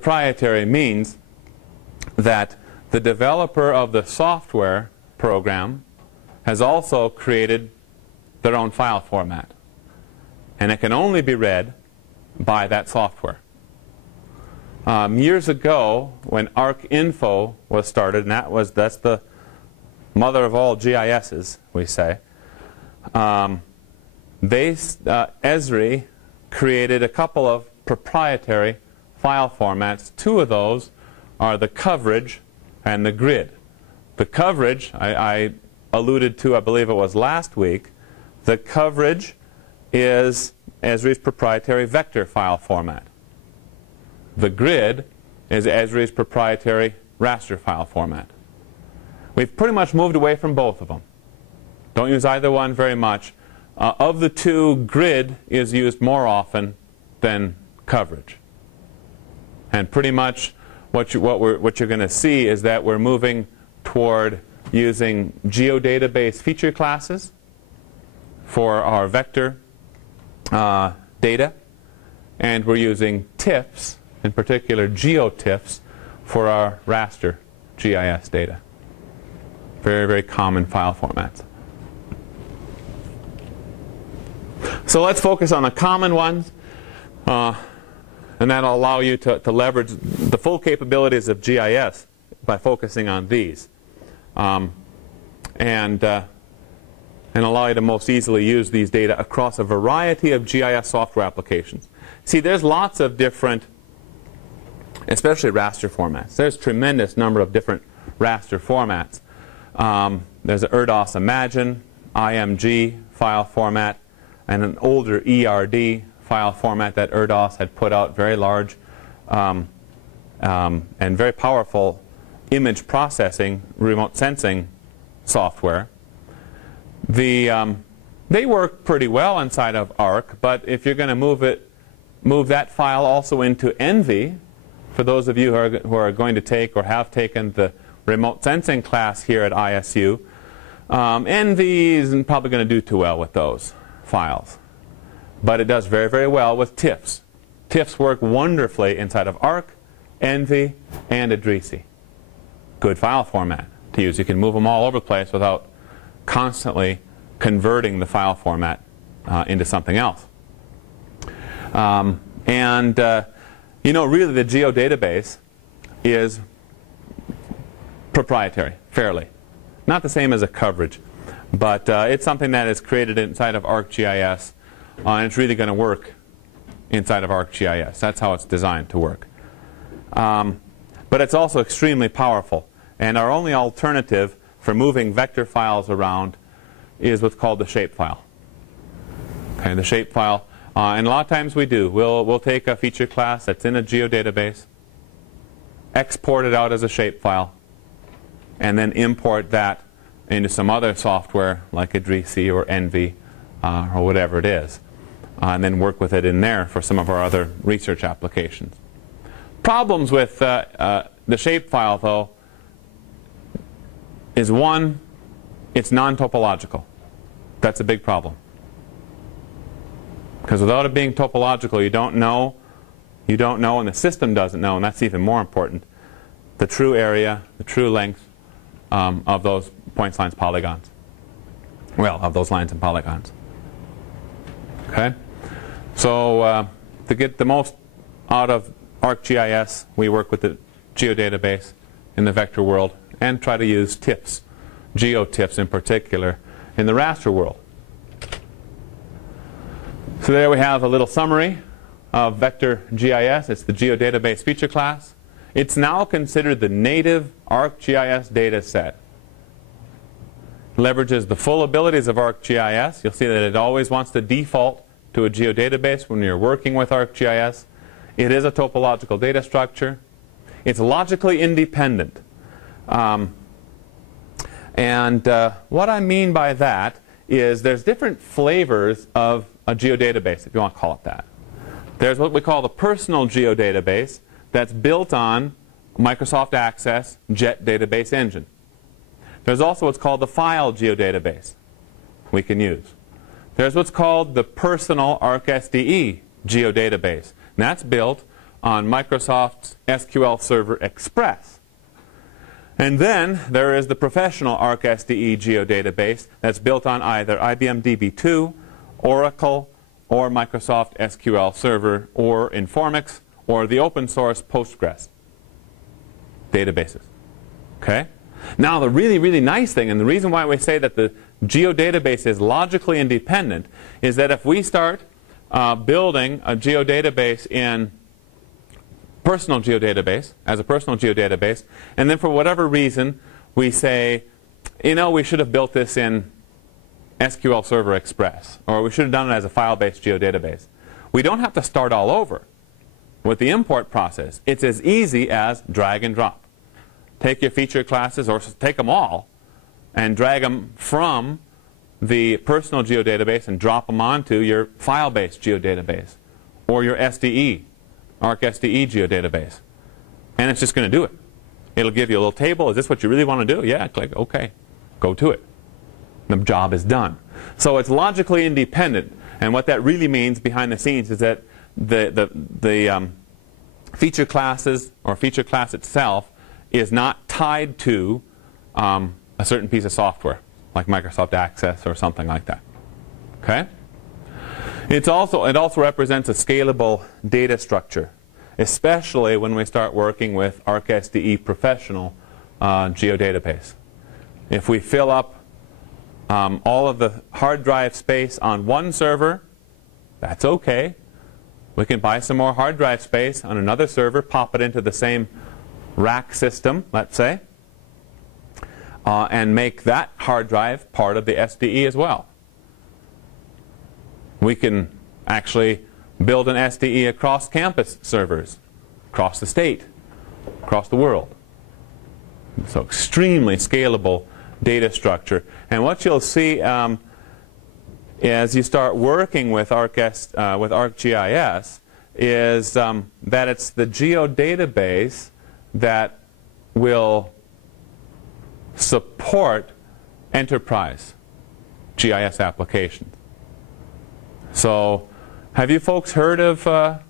proprietary means that the developer of the software program has also created their own file format. And it can only be read by that software. Years ago, when ArcInfo was started, and that's the mother of all GISs, we say, Esri created a couple of proprietary file formats. Two of those are the coverage and the grid. The coverage, I alluded to, I believe it was last week. The coverage is Esri's proprietary vector file format. The grid is Esri's proprietary raster file format. We've pretty much moved away from both of them. Don't use either one very much. Of the two, grid is used more often than coverage. And pretty much what you're going to see is that we're moving toward using geodatabase feature classes for our vector data, and we're using TIFFs, in particular GeoTIFFs, for our raster GIS data. Very, very common file formats. So let's focus on the common ones, and that'll allow you to leverage the full capabilities of GIS by focusing on these, and allow you to most easily use these data across a variety of GIS software applications. See, there's lots of different, especially raster formats. There's a tremendous number of different raster formats. There's an ERDOS Imagine, IMG file format, and an older ERD file format that ERDOS had put out, very large and very powerful image processing, remote sensing software. They work pretty well inside of ARC, but if you're going to move that file also into ENVI, for those of you who are going to take or have taken the remote sensing class here at ISU, ENVI isn't probably going to do too well with those files. But it does very, very well with TIFFs. TIFFs work wonderfully inside of ARC, ENVI, and Idrisi. Good file format to use. You can move them all over the place without constantly converting the file format into something else. You know, really the geodatabase is proprietary, fairly. Not the same as a coverage, but it's something that is created inside of ArcGIS, and it's really going to work inside of ArcGIS. That's how it's designed to work. But it's also extremely powerful, and our only alternative for moving vector files around is what's called the shapefile. Okay, the shapefile, and a lot of times we do. We'll take a feature class that's in a geodatabase, export it out as a shapefile, and then import that into some other software like Idrisi or ENVI or whatever it is, and then work with it in there for some of our other research applications. Problems with the shapefile, though, is one, it's non-topological. That's a big problem. Because without it being topological, you don't know, and the system doesn't know, and that's even more important, the true area, the true length of those points, lines, polygons. Well, of those lines and polygons. Okay? So to get the most out of ArcGIS, we work with the geodatabase in the vector world and try to use TIFFs, GeoTIFFs in particular, in the raster world. So there we have a little summary of vector GIS. It's the geodatabase feature class. It's now considered the native ArcGIS data set. Leverages the full abilities of ArcGIS. You'll see that it always wants to default to a geodatabase when you're working with ArcGIS. It is a topological data structure. It's logically independent. What I mean by that is there's different flavors of a geodatabase, if you want to call it that. There's what we call the personal geodatabase that's built on Microsoft Access JET database engine. There's also what's called the file geodatabase we can use. There's what's called the personal ArcSDE geodatabase. And that's built on Microsoft's SQL Server Express. And then there is the professional ArcSDE geodatabase that's built on either IBM DB2, Oracle, or Microsoft SQL Server, or Informix, or the open source Postgres databases. Okay? Now the really, really nice thing, and the reason why we say that the geodatabase is logically independent, is that if we start building a geodatabase in personal geodatabase, as a personal geodatabase, and then for whatever reason we say, you know, we should have built this in SQL Server Express, or we should have done it as a file-based geodatabase. We don't have to start all over with the import process. It's as easy as drag and drop. Take your feature classes, or take them all, and drag them from the personal geodatabase and drop them onto your file-based geodatabase, or your SDE, ArcSDE geodatabase. And it's just going to do it. It'll give you a little table. Is this what you really want to do? Yeah, click OK. Go to it. The job is done. So it's logically independent. And what that really means behind the scenes is that the feature classes, or feature class itself, is not tied to a certain piece of software, like Microsoft Access or something like that. Okay? It also represents a scalable data structure, especially when we start working with ArcSDE Professional geodatabase. If we fill up all of the hard drive space on one server, that's okay. We can buy some more hard drive space on another server, pop it into the same rack system, let's say, and make that hard drive part of the SDE as well. We can actually build an SDE across campus servers, across the state, across the world. So extremely scalable data structure. And what you'll see as you start working with ArcGIS is that it's the geodatabase that will support enterprise GIS applications. So have you folks heard of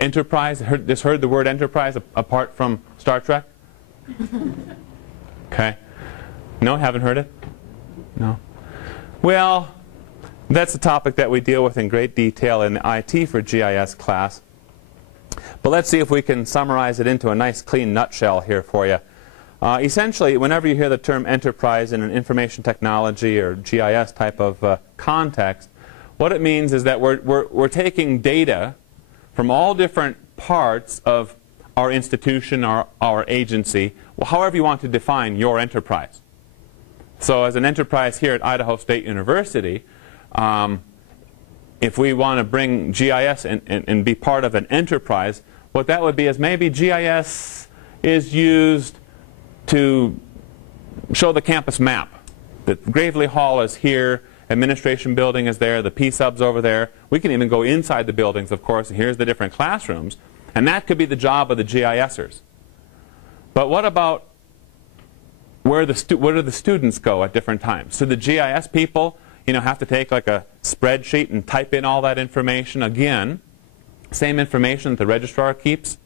enterprise? Just heard the word enterprise apart from Star Trek? Okay. No, haven't heard it? No. Well, that's a topic that we deal with in great detail in the IT for GIS class. But let's see if we can summarize it into a nice clean nutshell here for you. Essentially, whenever you hear the term enterprise in an information technology or GIS type of context, what it means is that we're taking data from all different parts of our institution, our agency, however you want to define your enterprise. So as an enterprise here at Idaho State University, if we want to bring GIS and be part of an enterprise, what that would be is maybe GIS is used to show the campus map. That Gravely Hall is here, administration building is there, the P-sub's over there. We can even go inside the buildings, of course, and here's the different classrooms. And that could be the job of the GISers. But what about where do the students go at different times? So the GIS people, you know, have to take like a spreadsheet and type in all that information again. Same information that the registrar keeps?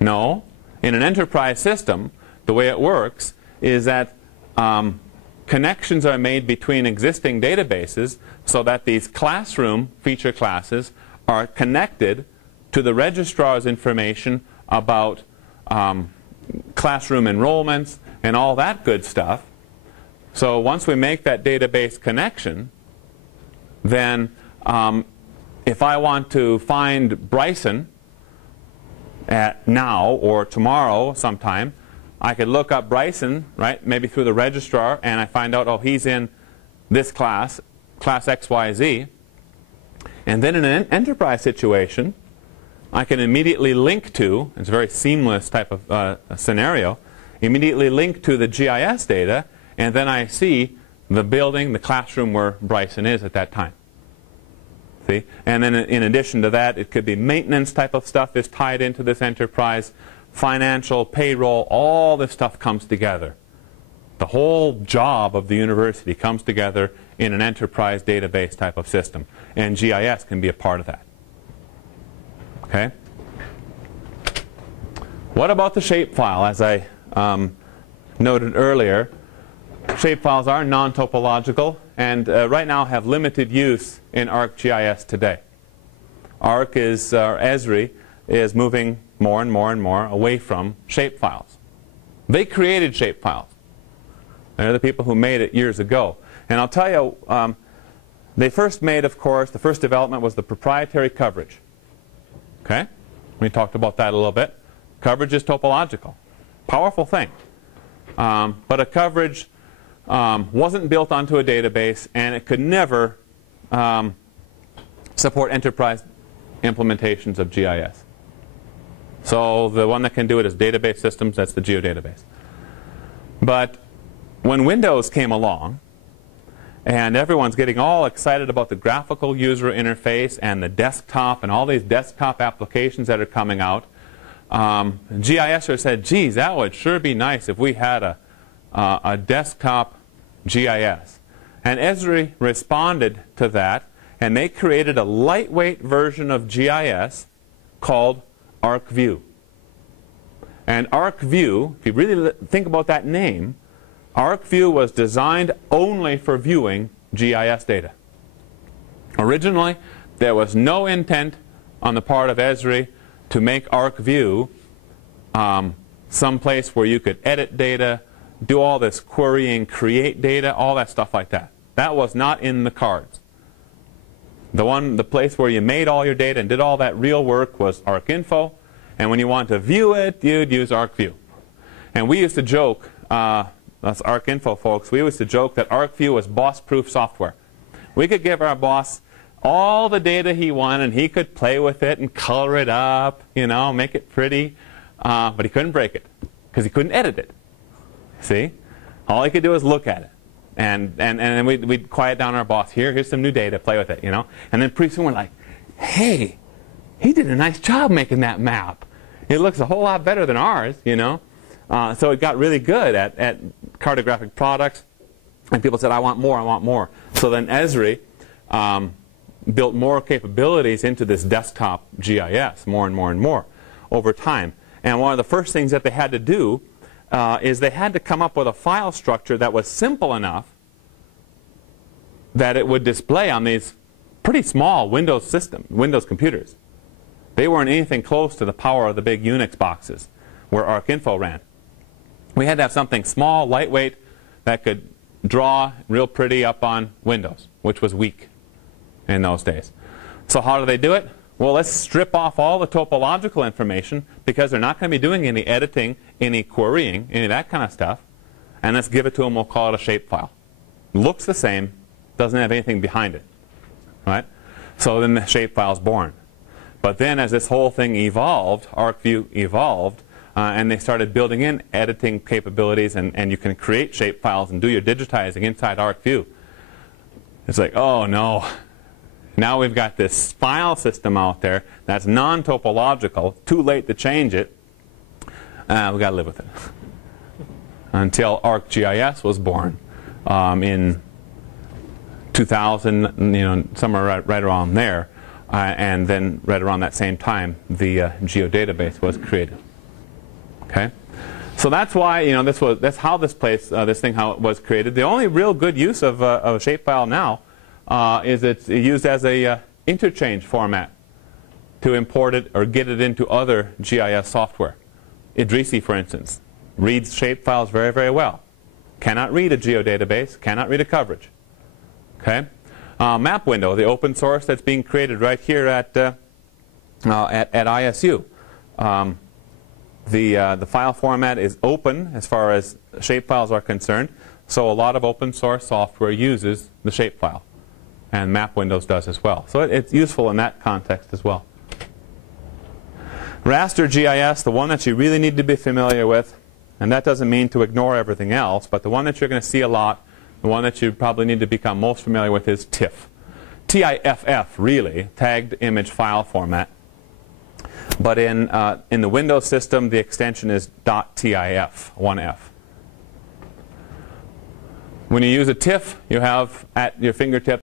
No. In an enterprise system, the way it works is that connections are made between existing databases so that these classroom feature classes are connected to the registrar's information about classroom enrollments and all that good stuff. So once we make that database connection, then if I want to find Bryson now or tomorrow sometime, I could look up Bryson, right, maybe through the registrar, and I find out, oh, he's in this class, class XYZ. And then in an enterprise situation, I can immediately link to, it's a very seamless type of scenario, immediately link to the GIS data, and then I see the building, the classroom where Bryson is at that time. See? And then in addition to that, it could be maintenance type of stuff is tied into this enterprise, financial, payroll, all this stuff comes together. The whole job of the university comes together in an enterprise database type of system. And GIS can be a part of that. Okay? What about the shapefile? As I noted earlier, shapefiles are non-topological and right now have limited use in ArcGIS today. Esri is moving more and more and more away from shapefiles. They created shapefiles. They're the people who made it years ago. And I'll tell you, they first made, of course, the first development was the proprietary coverage. Okay? We talked about that a little bit. Coverage is topological. Powerful thing. But a coverage wasn't built onto a database, and it could never support enterprise implementations of GIS. So the one that can do it is database systems. That's the geodatabase. But when Windows came along, and everyone's getting all excited about the graphical user interface and the desktop and all these desktop applications that are coming out, GISers said, geez, that would sure be nice if we had a desktop GIS. And Esri responded to that, and they created a lightweight version of GIS called ArcView. And ArcView, if you really think about that name, ArcView was designed only for viewing GIS data. Originally, there was no intent on the part of Esri to make ArcView some place where you could edit data, do all this querying, create data, all that stuff like that. That was not in the cards. The place where you made all your data and did all that real work was ArcInfo, and when you want to view it, you'd use ArcView. And we used to joke, us ArcInfo folks, we used to joke that ArcView was boss-proof software. We could give our boss all the data he wanted, and he could play with it and color it up, you know, make it pretty, but he couldn't break it because he couldn't edit it. See? All he could do was look at it. And we'd quiet down our boss. Here's some new data. Play with it, you know. And then pretty soon we're like, hey, he did a nice job making that map. It looks a whole lot better than ours, you know. So it got really good at cartographic products. And people said, I want more, I want more. So then Esri built more capabilities into this desktop GIS, more and more and more over time. And one of the first things that they had to do is they had to come up with a file structure that was simple enough that it would display on these pretty small Windows computers. They weren't anything close to the power of the big Unix boxes where ArcInfo ran. We had to have something small, lightweight, that could draw real pretty up on Windows, which was weak in those days. So how do they do it? Well, let's strip off all the topological information because they're not going to be doing any editing, any querying, any of that kind of stuff. And let's give it to them. We'll call it a shapefile. Looks the same, doesn't have anything behind it. Right? So then the shapefile is born. But then as this whole thing evolved, ArcView evolved, and they started building in editing capabilities, and you can create shapefiles and do your digitizing inside ArcView. It's like, oh no. Now we've got this file system out there that's non-topological, too late to change it. We've got to live with it. Until ArcGIS was born in 2000, you know, somewhere right around there. And then right around that same time, the geodatabase was created. Okay? So that's why, you know, that's how this thing was created. The only real good use of a shapefile now is it's used as a interchange format to import it or get it into other GIS software. Idrisi, for instance, reads shapefiles very, very well. Cannot read a geodatabase, cannot read a coverage. Okay? Map Window, the open source that's being created right here at ISU. The file format is open as far as shapefiles are concerned, so a lot of open source software uses the shapefile. And Map Windows does as well. So it's useful in that context as well. Raster GIS, the one that you really need to be familiar with, and that doesn't mean to ignore everything else, but the one that you're going to see a lot, the one that you probably need to become most familiar with is TIFF. TIFF, really, Tagged Image File Format. But in the Windows system, the extension is .tif, one F. When you use a TIFF, you have at your fingertips